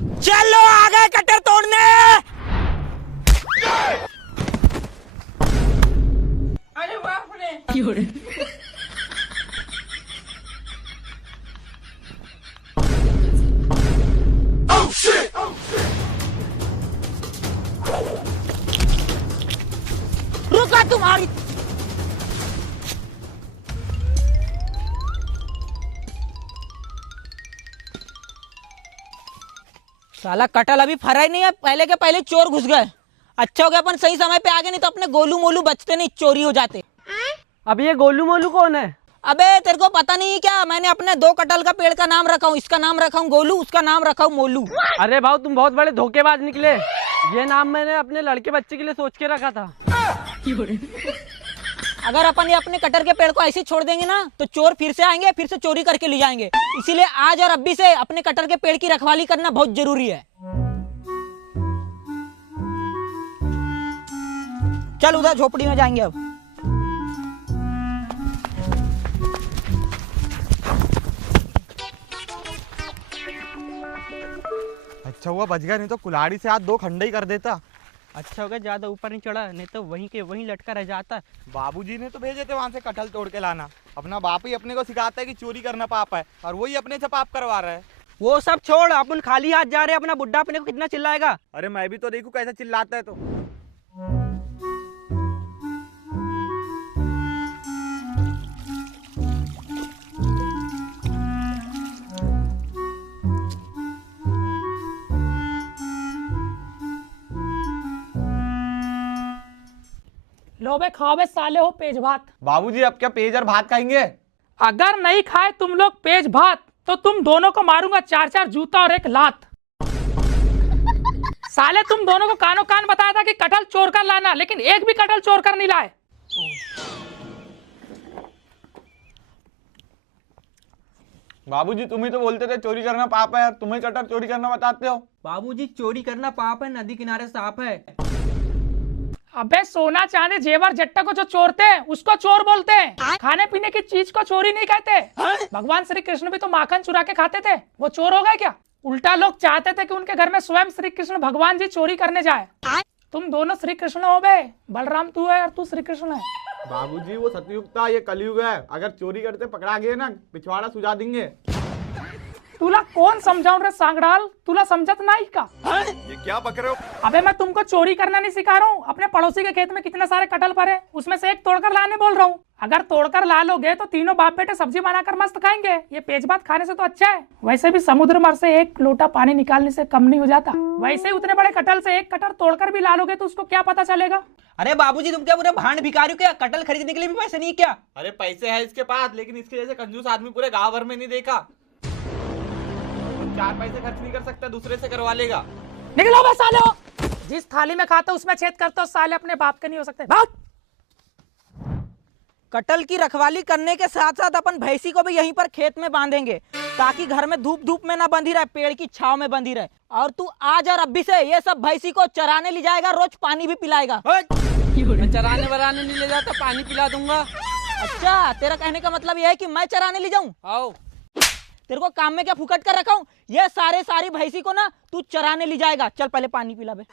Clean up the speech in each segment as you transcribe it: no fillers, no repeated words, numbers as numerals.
चलो आ गए कटर तोड़ने। अरे बाप रे। रुका तुम्हारी। साला कटल अभी फरा ही नहीं है, पहले के पहले चोर घुस गए। अच्छा हो गया अपन सही समय पे आ गए, नहीं तो अपने गोलू मोलू बचते नहीं, चोरी हो जाते। अब ये गोलू मोलू कौन है? अबे तेरे को पता नहीं क्या, मैंने अपने 2 कटल का पेड़ का नाम रखा हूँ। इसका नाम रखा हूँ गोलू, उसका नाम रखा हूँ मोलू। अरे भाऊ तुम बहुत बड़े धोखेबाज निकले। ये नाम मैंने अपने लड़के बच्चे के लिए सोच के रखा था। अगर अपन ये अपने कटर के पेड़ को ऐसे छोड़ देंगे ना तो चोर फिर से आएंगे, फिर से चोरी करके ले जाएंगे। इसीलिए आज और अभी से अपने कटर के पेड़ की रखवाली करना बहुत जरूरी है। चल उधर झोपड़ी में जाएंगे अब। अच्छा हुआ बच गया, नहीं तो कुल्हाड़ी से हाथ 2 खंडे ही कर देता। अच्छा हो गया ज्यादा ऊपर नहीं चढ़ा, नहीं तो वहीं के वहीं लटका रह जाता। बाबूजी ने तो भेजे थे वहां से कटहल तोड़ के लाना। अपना बाप ही अपने को सिखाता है कि चोरी करना पाप है, और वही अपने से पाप करवा रहा है। वो सब छोड़, अपन खाली हाथ जा रहे हैं। अपना बुड्ढा अपने को कितना चिल्लाएगा। अरे मैं भी तो देखूं कैसा चिल्लाता है। तो लो बे खाओ बे साले हो पेज भात। बाबूजी अब क्या पेज और भात खाएंगे? अगर नहीं खाए तुम लोग पेज भात तो तुम दोनों को मारूंगा 4-4 जूता और 1 लात। साले तुम दोनों को कानो कान बताया था कि कटहल चोर कर लाना, लेकिन एक भी कटहल चोर कर नहीं लाए। बाबूजी तुम ही तो बोलते थे चोरी करना पाप है, तुम्हें कटहल चोरी करना बताते हो। बाबूजी चोरी करना पाप है, नदी किनारे साफ है। अबे सोना चांदी जेवर जट्टा को जो चोरते हैं उसको चोर बोलते हैं। खाने पीने की चीज को चोरी नहीं कहते। भगवान श्री कृष्ण भी तो माखन चुरा के खाते थे, वो चोर हो गए क्या? उल्टा लोग चाहते थे कि उनके घर में स्वयं श्री कृष्ण भगवान जी चोरी करने जाए। तुम दोनों श्री कृष्ण हो बे, बलराम तू है और तू श्री कृष्ण है। बाबूजी वो सतयुग था, ये कलयुग है। अगर चोरी करते पकड़ा गए ना, पिछवाड़ा सुझा देंगे। तुला कौन समझाऊं रे सांगड़ाल, तुला समझत नहीं का? ये क्या बक रहे हो? अबे मैं तुमको चोरी करना नहीं सिखा रहा हूँ। अपने पड़ोसी के खेत में कितने सारे कटहल पड़े, उसमें से एक तोड़कर लाने बोल रहा हूँ। अगर तोड़कर ला लोगे तो तीनों बाप बेटे सब्जी बनाकर मस्त खाएंगे। ये पेज भात खाने से तो अच्छा है। वैसे भी समुद्र मर से 1 लोटा पानी निकालने से कम नहीं हो जाता। वैसे ही उतने बड़े कटहल से 1 कटहल तोड़कर भी ला लोगे तो उसको क्या पता चलेगा? अरे बाबूजी तुम क्या पूरे भांड भिखारी हो क्या? कटहल खरीदने के लिए भी पैसे नहीं क्या? अरे पैसे है इसके पास, लेकिन इसके जैसे कंजूस आदमी पूरे गांव भर में नहीं देखा। 4 पैसे खर्च नहीं कर सकता, दूसरे से करवा लेगा। निकलो बे साले हो। जिस थाली में खाते हो उसमें छेद करते हो, साले अपने बाप के नहीं हो सकते। भाग। कटहल की रखवाली करने के साथ साथ अपन भैंसी को भी यहीं पर खेत में बांधेंगे, ताकि घर में धूप में ना बंधी रहे, पेड़ की छाव में बंधी रहे। और तू आज और अभी से ये सब भैंसी को चराने ले जाएगा, रोज पानी भी पिलाएगा। मैं चराने वराने नहीं ले जाता, पानी पिला दूंगा। अच्छा तेरा कहने का मतलब यह है कि मैं चराने ले जाऊं? आओ तेरे को काम में क्या फुकट कर रखा हूं? ये सारी भैंसी को ना तू चराने ले जाएगा। चल पहले पानी पिला बे।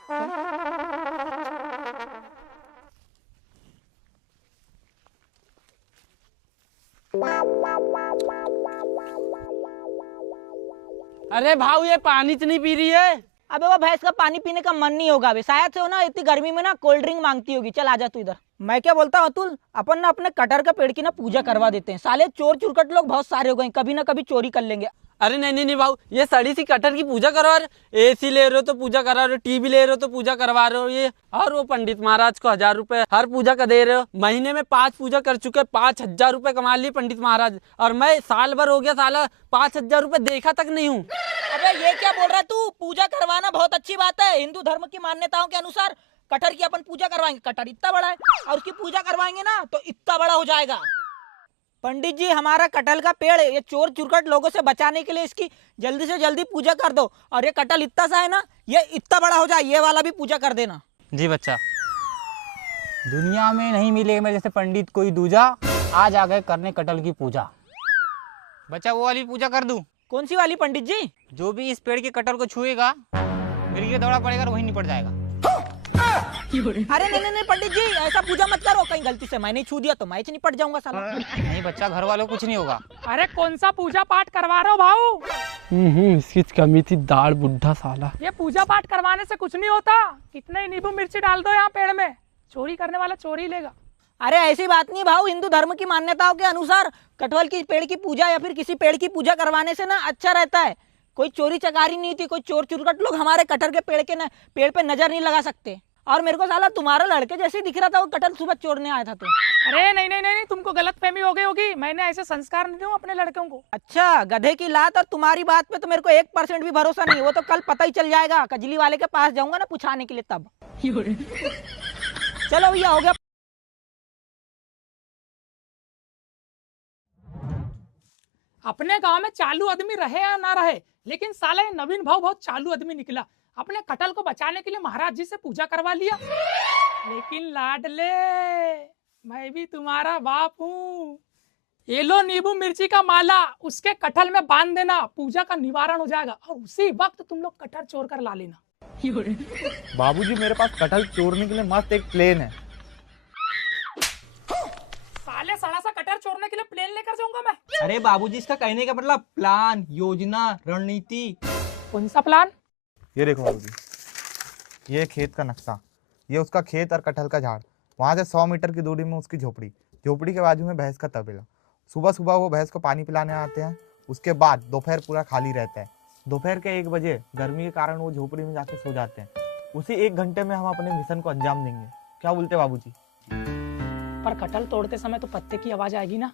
अरे भाऊ ये पानी तो नहीं पी रही है। अबे वो भैंस का पानी पीने का मन नहीं होगा बे, शायद से हो ना इतनी गर्मी में ना कोल्ड ड्रिंक मांगती होगी। चल आजा तू इधर। मैं क्या बोलता हूँ अतुल, अपन ना अपने कटहल का पेड़ की ना पूजा करवा देते हैं। साले चोर चुरकट लोग बहुत सारे हो गए, कभी ना कभी चोरी कर लेंगे। अरे नहीं नहीं नहीं भाऊ, ये सड़ी सी कटहल की पूजा करवा रहे। एसी ले रहे हो तो पूजा करा रहे हो, टीवी ले रहे हो तो पूजा करवा रहे हो ये। और वो पंडित महाराज को 1000 रुपए हर पूजा का दे रहे हो। महीने में 5 पूजा कर चुके, 5000 रुपए कमा लिए पंडित महाराज। और मैं साल भर हो गया साला 5000 रुपए देखा तक नहीं हूँ। अबे ये क्या बोल रहा है तू? पूजा करवाना बहुत अच्छी बात है। हिंदू धर्म की मान्यताओं के अनुसार कटहल की अपन पूजा करवाएंगे। कटहल इतना बड़ा है और उसकी पूजा करवाएंगे ना तो इतना बड़ा हो जाएगा। पंडित जी हमारा कटहल का पेड़ ये चोर चुरकट लोगों से बचाने के लिए इसकी जल्दी से जल्दी पूजा कर दो। और ये कटहल इतना सा है ना, ये इतना बड़ा हो जाए, ये वाला भी पूजा कर देना। जी बच्चा। दुनिया में नहीं मिलेगा मेरे जैसे पंडित कोई दूजा। आज आ गए करने कटहल की पूजा। बच्चा वो वाली पूजा कर दूं? कौन सी वाली पंडित जी? जो भी इस पेड़ के कटहल को छुएगा गिर के दौड़ा पड़ेगा और वहीं निपट जाएगा। अरे नहीं नहीं नहीं पंडित जी, ऐसा पूजा मत करो, कहीं गलती से मैंने छू दिया तो मैं निपट जाऊंगा साला। नहीं बच्चा, घर वालों को कुछ नहीं होगा। अरे कौन सा पूजा पाठ करवा रहे हो भाऊ? इसकी कमी थी दाढ़, बुढ़ा साला। ये पूजा पाठ करवाने से कुछ नहीं होता। कितने ही नींबू मिर्ची डाल दो यहाँ पेड़ में, चोरी करने वाला चोरी लेगा। अरे ऐसी बात नहीं भाऊ, हिंदू धर्म की मान्यताओं के अनुसार कटहल की पेड़ की पूजा या फिर किसी पेड़ की पूजा करवाने से ना अच्छा रहता है। कोई चोरी चकारी नहीं थी, कोई चोर चुरकट लोग हमारे कटहल के पेड़ पे नजर नहीं लगा सकते। और मेरे को साला तुम्हारा लड़के जैसे ही दिख रहा था, वो कटहल सुबह चोरने आया था तो। अरे नहीं नहीं नहीं, तुमको गलतफहमी हो गई होगी। मैंने ऐसे संस्कार नहीं दूं अपने लड़कों को। अच्छा, गधे की लात और तुम्हारी बात पे तो मेरे को 1% भी भरोसा नहीं। वो तो कल पता ही चल जाएगा, कजली वाले के पास जाऊंगा ना पूछाने के लिए तब। चलो भैया, हो गया। अपने गांव में चालू आदमी रहे या ना रहे, लेकिन साला ये नवीन भाव बहुत चालू आदमी निकला। अपने कटहल को बचाने के लिए महाराज जी से पूजा करवा लिया। लेकिन लाडले, मैं भी तुम्हारा बाप हूँ। ये लो नींबू मिर्ची का माला, उसके कटहल में बांध देना, पूजा का निवारण हो जाएगा। और उसी वक्त तुम लोग कटहल चोर कर ला लेना। बाबूजी, मेरे पास कटहल चोरने के लिए मस्त एक प्लेन है। साले सड़ा सा कटहल चोरने के लिए प्लेन लेकर जाऊंगा मैं? अरे बाबूजी, इसका कहने का मतलब प्लान, योजना, रणनीति। कौन सा प्लान? ये देखो बाबूजी, ये खेत का नक्शा, ये उसका खेत और कटहल का झाड़। वहां से 100 मीटर की दूरी में उसकी झोपड़ी, झोपड़ी के बाजू में भैंस का तबेला। सुबह सुबह वो भैंस को पानी पिलाने आते हैं। उसके बाद दोपहर पूरा खाली रहता है। दोपहर के 1 बजे गर्मी के कारण वो झोपड़ी में जाके सो जाते हैं। उसी 1 घंटे में हम अपने मिशन को अंजाम देंगे। क्या बोलते बाबूजी? पर कटहल तोड़ते समय तो पत्ते की आवाज आएगी ना?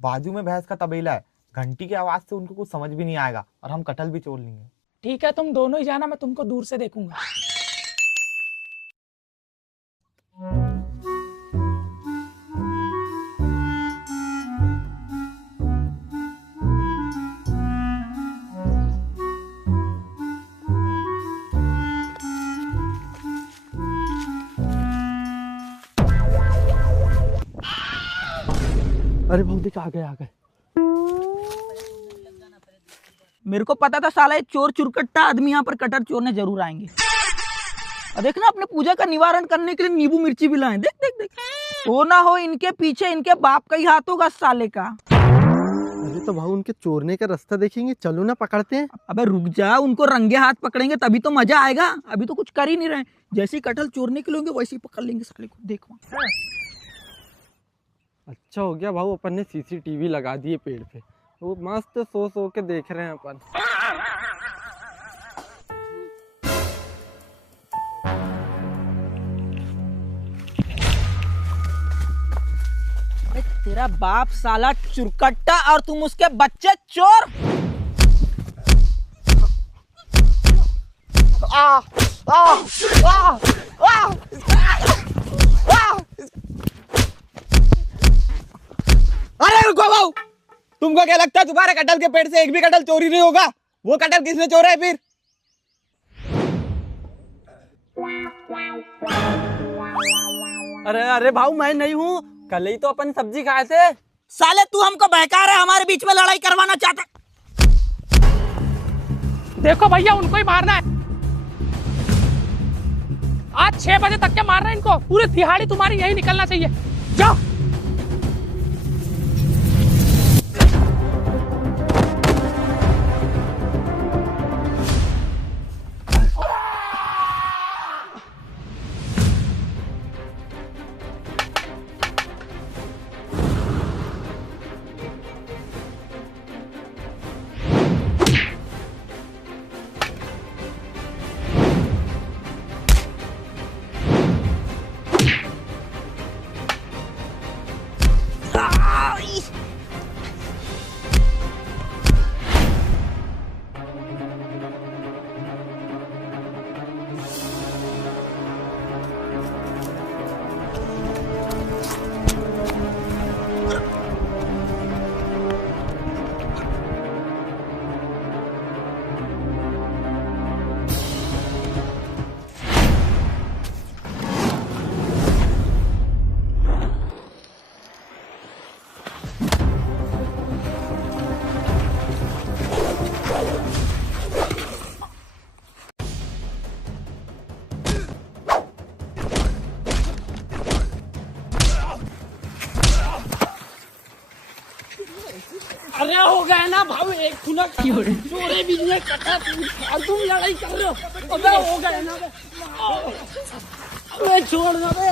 बाजू में भैंस का तबेला है, घंटी की आवाज से उनको कुछ समझ भी नहीं आएगा और हम कटहल भी चोर लेंगे। ठीक है, तुम दोनों ही जाना, मैं तुमको दूर से देखूंगा। अरे भाऊ देख, आ गए। मेरे को पता था साला ये चोर चुरकट्टा आदमी यहाँ पर कटहल चोरने जरूर आएंगे। और देखना, अपने पूजा का निवारण करने के लिए नींबू मिर्ची भी लाए। देख देख देख, हो ना हो इनके पीछे इनके बाप का ही हाथ होगा साले का। अरे तो भाऊ, उनके चोरने का रास्ता देखेंगे, चलो ना पकड़ते हैं। अबे रुक जा, उनको रंगे हाथ पकड़ेंगे तभी तो मजा आएगा। अभी तो कुछ कर ही नहीं रहे। जैसे ही कटहल चोरने के लिए होंगे वैसे ही पकड़ लेंगे साले को। देखो, अच्छा हो गया भाऊ, अपन ने CCTV लगा दिए पेड़ पे, वो मस्त सो के देख रहे हैं अपन। तेरा बाप साला चुरकट्टा और तुम उसके बच्चे चोर। अरे रुको भाऊ, तुमको क्या लगता है तुम्हारे कटहल के पेड़ से एक भी कटहल चोरी नहीं होगा? वो कटहल किसने चोरा है फिर? अरे भाऊ, मैं नहीं हूँ, कल ही तो अपन सब्जी खाए थे। साले तू हमको बहका रहा है, हमारे बीच में लड़ाई करवाना चाहता। देखो भैया, उनको ही मारना है। आज 6 बजे तक के मारना है इनको। पूरी दिहाड़ी तुम्हारी यही निकलना चाहिए। जाओ। अरे हो गए ना भाव, एक खुना चोरे भी नहीं है, कटहर तुम लड़ाई कर रहे हो। अबे हो गए ना बे, अबे छोड़ ना बे।